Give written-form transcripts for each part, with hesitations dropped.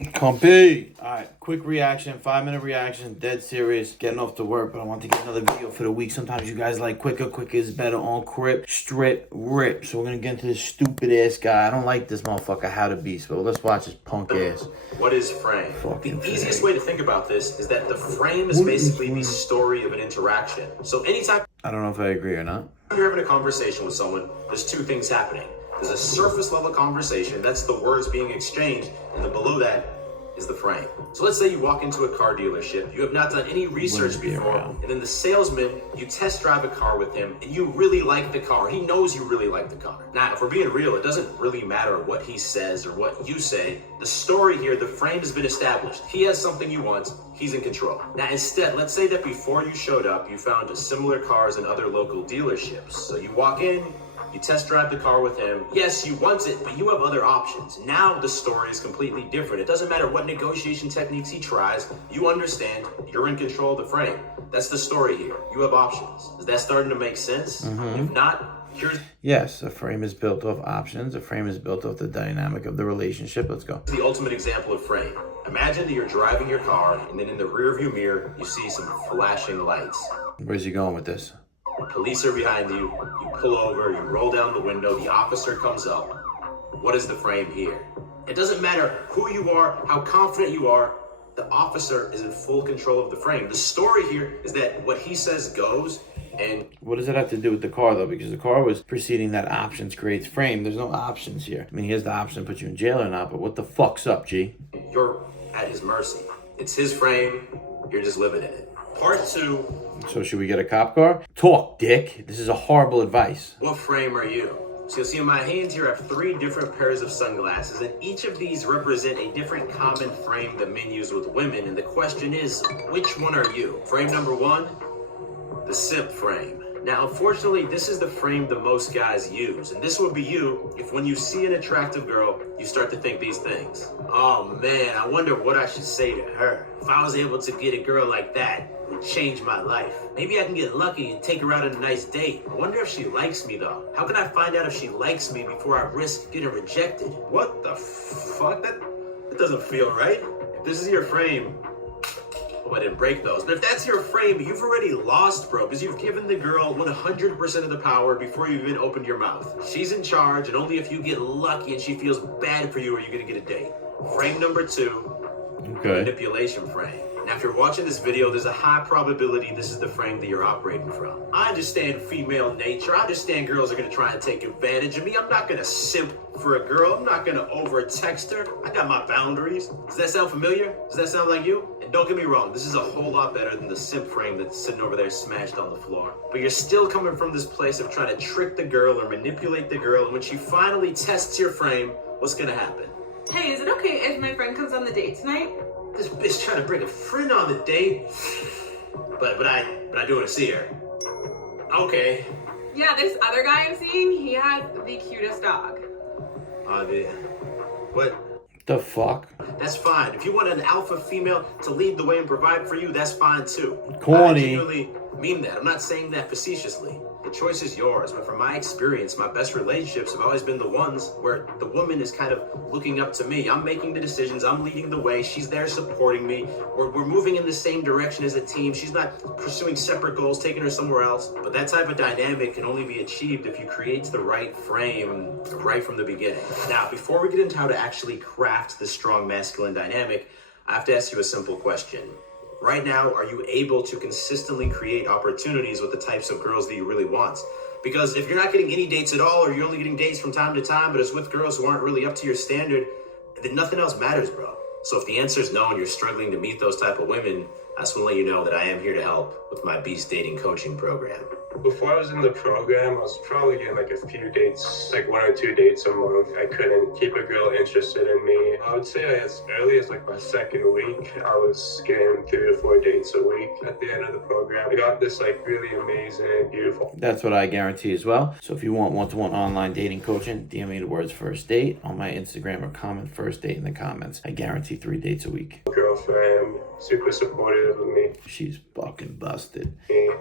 Compy. Alright, quick reaction, 5-minute reaction, dead serious, getting off to work, but I want to get another video for the week. Sometimes you guys like quicker is better on Crip, Strip, Rip. So we're gonna get into this stupid ass guy. I don't like this motherfucker, How to Beast, but let's watch his punk ass. What is frame? Fucking the easiest way to think about this is that the frame is basically the story of an interaction. So anytime I don't know if I agree or not. you're having a conversation with someone, there's two things happening. There's a surface level conversation, that's the words being exchanged, and then below that is the frame. So let's say you walk into a car dealership, you have not done any research before, and then the salesman, you test drive a car with him, and you really like the car. He knows you really like the car. Now, if we're being real, it doesn't really matter what he says or what you say. The story here, the frame has been established. He has something you want, he's in control. Now, instead, let's say that before you showed up, you found similar cars in other local dealerships. So you walk in, you test drive the car with him. Yes, you want it, but you have other options. Now the story is completely different. It doesn't matter what negotiation techniques he tries. You understand you're in control of the frame. That's the story here. You have options. Is that starting to make sense? If not, here's... Yes, a frame is built off options. A frame is built off the dynamic of the relationship. Let's go. the ultimate example of frame. Imagine that you're driving your car, and then in the rearview mirror, you see some flashing lights. Where's he going with this? Police are behind you, you pull over, you roll down the window, the officer comes up. What is the frame here? It doesn't matter who you are, how confident you are, the officer is in full control of the frame. The story here is that what he says goes, and... What does it have to do with the car, though? Because the car was preceding that options creates frame. There's no options here. I mean, he has the option to put you in jail or not, but what the fuck's up, G? You're at his mercy. It's his frame, you're just living in it. Part 2. So should we get a cop car? Talk, dick. This is a horrible advice. What frame are you? So you'll see in my hands here I have 3 different pairs of sunglasses, and each of these represent a different common frame that men use with women, and the question is, which one are you? Frame number 1, the simp frame. Now, unfortunately, this is the frame that most guys use, and this would be you if when you see an attractive girl, you start to think these things. Oh man, I wonder what I should say to her. If I was able to get a girl like that, it would change my life. Maybe I can get lucky and take her out on a nice date. I wonder if she likes me though. How can I find out if she likes me before I risk getting rejected? What the fuck? That doesn't feel right. If this is your frame, I didn't break those. But if that's your frame, you've already lost, bro, because you've given the girl 100% of the power before you even opened your mouth. She's in charge, and only if you get lucky and she feels bad for you are you going to get a date. Frame number 2, manipulation frame. Now, if you're watching this video, there's a high probability this is the frame that you're operating from. I understand female nature. I understand girls are going to try and take advantage of me. I'm not going to simp for a girl. I'm not going to over-text her. I got my boundaries. Does that sound familiar? Does that sound like you? And don't get me wrong, this is a whole lot better than the simp frame that's sitting over there smashed on the floor. But you're still coming from this place of trying to trick the girl or manipulate the girl, and when she finally tests your frame, what's going to happen? Hey, is it okay if my friend comes on the date tonight? This bitch trying to bring a friend on the date, but I do want to see her. Okay. Yeah, this other guy I'm seeing, he has the cutest dog. What? The fuck? That's fine. If you want an alpha female to lead the way and provide for you, that's fine too. Corny. I genuinely mean that. I'm not saying that facetiously. The choice is yours, but from my experience, my best relationships have always been the ones where the woman is kind of looking up to me. I'm making the decisions, I'm leading the way, she's there supporting me, we're moving in the same direction as a team. She's not pursuing separate goals, taking her somewhere else. But that type of dynamic can only be achieved if you create the right frame right from the beginning. Now, before we get into how to actually craft this strong masculine dynamic, I have to ask you a simple question. Right now, are you able to consistently create opportunities with the types of girls that you really want? Because if you're not getting any dates at all, or you're only getting dates from time to time, but it's with girls who aren't really up to your standard, then nothing else matters, bro. So if the answer is no and you're struggling to meet those type of women, I just want to let you know that I am here to help with my Beast Dating Coaching Program. Before I was in the program, I was probably getting like a few dates, like 1 or 2 dates a month. I couldn't keep a girl interested in me. I would say as early as like my 2nd week, I was getting 3 to 4 dates a week. At the end of the program, I got this like really amazing, beautiful. That's what I guarantee as well. So if you want one-to-one online dating coaching, DM me the words first date on my Instagram or comment first date in the comments. I guarantee 3 dates a week. Girlfriend, super supportive of me. She's fucking busted.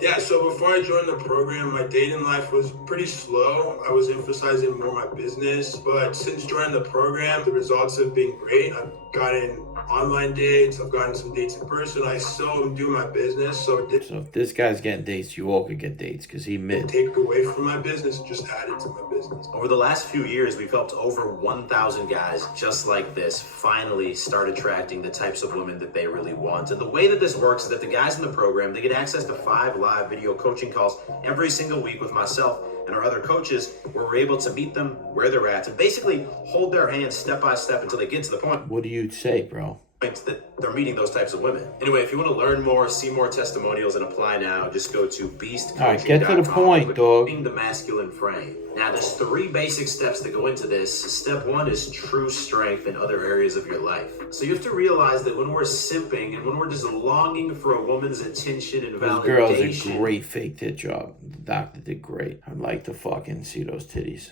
Yeah, so before I joined the program, my dating life was pretty slow. I was emphasizing more my business, but since joining the program, the results have been great. I've gotten online dates, I've gotten some dates in person. I still am doing my business, so it didn't So if this guy's getting dates, you all could get dates because he mid. take away from my business, it just added to my business. Over the last few years, we've helped over 1,000 guys just like this finally start attracting the types of women that they really want. And the way that this works is that the guys in the program, they get access to 5 live video coaching calls every single week with myself and our other coaches, where we're able to meet them where they're at and basically hold their hands step by step until they get to the point What do you say, bro? that they're meeting those types of women. Anyway, if you want to learn more, see more testimonials, and apply now, just go to beastcoaching.com. All right, get to the point, dog. The masculine frame. Now, there's 3 basic steps that go into this. Step 1 is true strength in other areas of your life. So you have to realize that when we're simping and when we're just longing for a woman's attention and This validation, girl's a great fake tit job. The doctor did great. I'd like to fucking see those titties.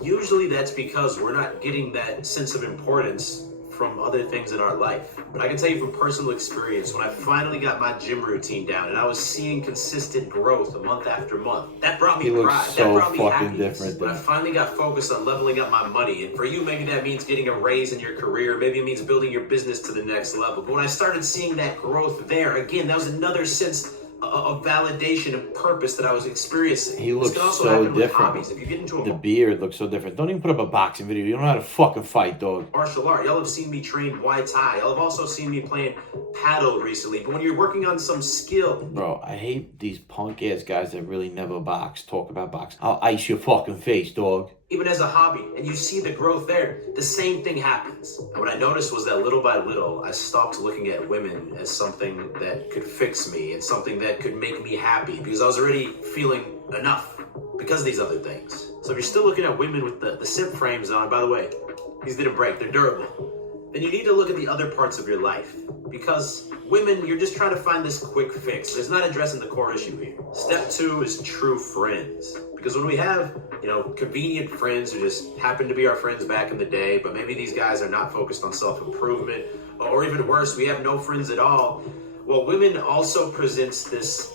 usually that's because we're not getting that sense of importance from other things in our life. But I can tell you from personal experience, when I finally got my gym routine down and I was seeing consistent growth month after month, that brought me He looks pride. so That brought me fucking happiness. different When I than- finally got focused on leveling up my money, and for you, maybe that means getting a raise in your career, maybe it means building your business to the next level. But when I started seeing that growth there, again, that was another sense of validation and purpose that I was experiencing. He This looks can also so happen with different. hobbies. If you get into a The beard looks so different. Don't even put up a boxing video. You don't know how to fucking fight, dog. martial art. Y'all have seen me train Muay Thai. Y'all have also seen me playing paddle recently. But when you're working on some skill, Bro, I hate these punk ass guys that really never box, talk about boxing. I'll ice your fucking face, dog. even as a hobby, and you see the growth there, the same thing happens. And what I noticed was that little by little, I stopped looking at women as something that could fix me and something that could make me happy, because I was already feeling enough because of these other things. So if you're still looking at women with the simp frames on, by the way, these didn't break, they're durable, then you need to look at the other parts of your life. Because women, you're just trying to find this quick fix. It's not addressing the core issue here. Step 2 is true friends. Because when we have, convenient friends who just happen to be our friends back in the day, but maybe these guys are not focused on self-improvement, or even worse, we have no friends at all. Well, women also presents this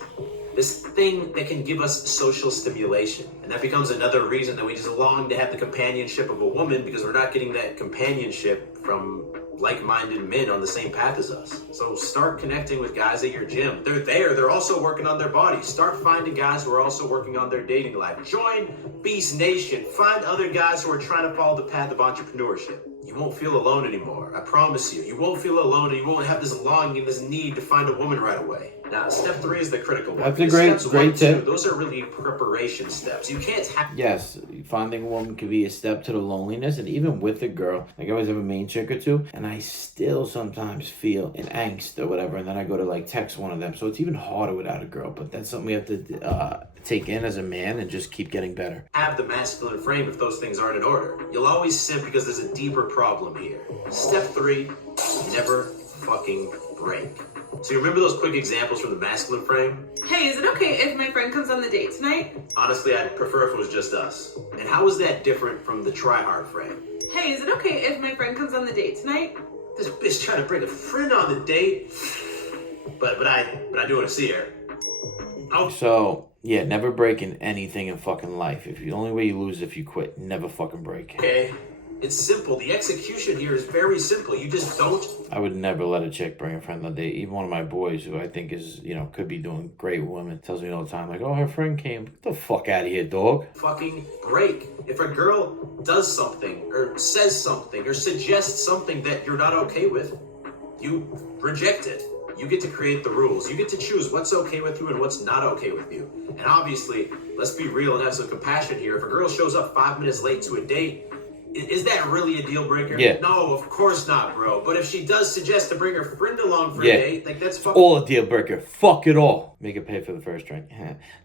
thing that can give us social stimulation. And that becomes another reason that we just long to have the companionship of a woman, because we're not getting that companionship from like-minded men on the same path as us. So start connecting with guys at your gym. They're there, they're also working on their bodies. Start finding guys who are also working on their dating life. Join Beast Nation. Find other guys who are trying to follow the path of entrepreneurship. You won't feel alone anymore. I promise you. You won't feel alone, and you won't have this longing, this need to find a woman right away. Now, step 3 is the critical one. That's a great Steps 1, 2, tip. those are really preparation steps. You can't have Yes, finding a woman could be a step to the loneliness, and even with a girl, like I always have a main chick or two, and I still sometimes feel an angst or whatever, and then I go to like text one of them, so it's even harder without a girl. But that's something we have to take in as a man and just keep getting better. the masculine frame if those things aren't in order. You'll always simp because there's a deeper problem here. Step 3, never fucking break. So you remember those quick examples from the masculine frame? Hey, is it okay if my friend comes on the date tonight? Honestly, I'd prefer if it was just us. And how is that different from the try hard frame? Hey, is it okay if my friend comes on the date tonight? This bitch trying to bring a friend on the date, but I do want to see her. Oh, So yeah, never breaking anything in fucking life. If the only way you lose is if you quit, never fucking break. okay. It's simple. The execution here is very simple. You just don't I would never let a chick bring a friend on a date. Even one of my boys, who I think is, could be doing great with women, tells me all the time, like, oh, her friend came. Get the fuck out of here, dog. fucking break. If a girl does something or says something or suggests something that you're not okay with, you reject it. You get to create the rules. You get to choose what's okay with you and what's not okay with you. And obviously, let's be real and have some compassion here. If a girl shows up 5 minutes late to a date, is that really a deal breaker? Yeah. No, of course not, bro. But if she does suggest to bring her friend along for Yeah. a date, like that's fucking All a deal breaker. Fuck it all. Make it pay for the first drink.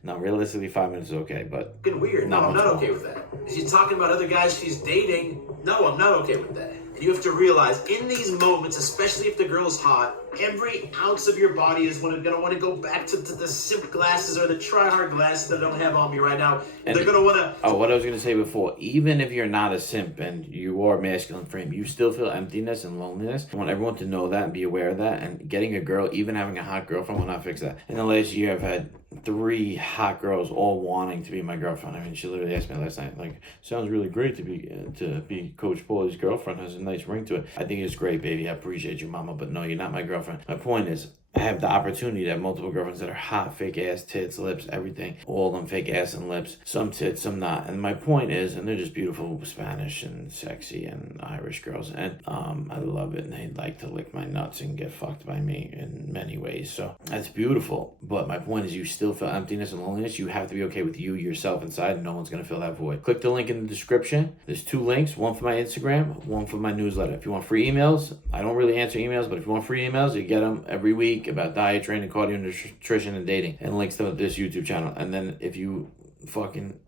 No, realistically, 5 minutes is okay, but weird. No, Not I'm much not more. okay with that. If she's talking about other guys she's dating, no, I'm not okay with that. And you have to realize, in these moments, especially if the girl's hot, every ounce of your body is gonna want to go back to the simp glasses or the try-hard glasses that I don't have on me right now. And they're gonna want to... oh, what I was gonna say before, even if you're not a simp and you are masculine frame, you still feel emptiness and loneliness. I want everyone to know that and be aware of that. And getting a girl, even having a hot girlfriend, will not fix that. In the last year, I've had 3 hot girls all wanting to be my girlfriend. I mean, she literally asked me last night, like, sounds really great to be Coach Paulie's girlfriend. Has a nice ring to it. I think it's great, baby. I appreciate you, mama, but no, you're not my girlfriend. My point is, I have the opportunity to have multiple girlfriends that are hot, fake ass, tits, lips, everything. All of them fake ass and lips. Some tits, some not. And my point is, and they're just beautiful Spanish and sexy and Irish girls. And I love it. And they like to lick my nuts and get fucked by me in many ways. So that's beautiful. But my point is, you still feel emptiness and loneliness. You have to be okay with you, yourself inside. And no one's going to fill that void. Click the link in the description. There's 2 links. One for my Instagram, one for my newsletter. If you want free emails, I don't really answer emails, but if you want free emails, you get them every week about diet, training, cardio, nutrition, and dating, and links to this YouTube channel. And then if you fucking,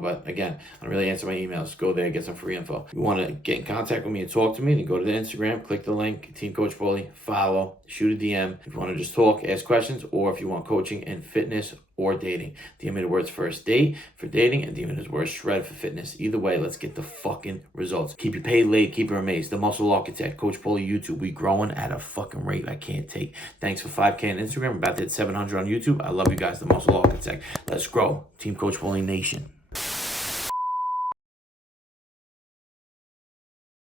but again, I don't really answer my emails. Go there, get some free info. If you want to get in contact with me and talk to me, then go to the Instagram, click the link, Team Coach Paulie, follow, shoot a DM. If you want to just talk, ask questions, or if you want coaching in fitness or dating. DM me the words first date for dating, and DM me the words shred for fitness. Either way, let's get the fucking results. Keep your pay late, keep your amazed. The Muscle Architect, Coach Paulie YouTube. We growing at a fucking rate I can't take. Thanks for 5K on Instagram. I'm about to hit 700 on YouTube. I love you guys, The Muscle Architect. Let's grow. Team Coach Paulie Nation.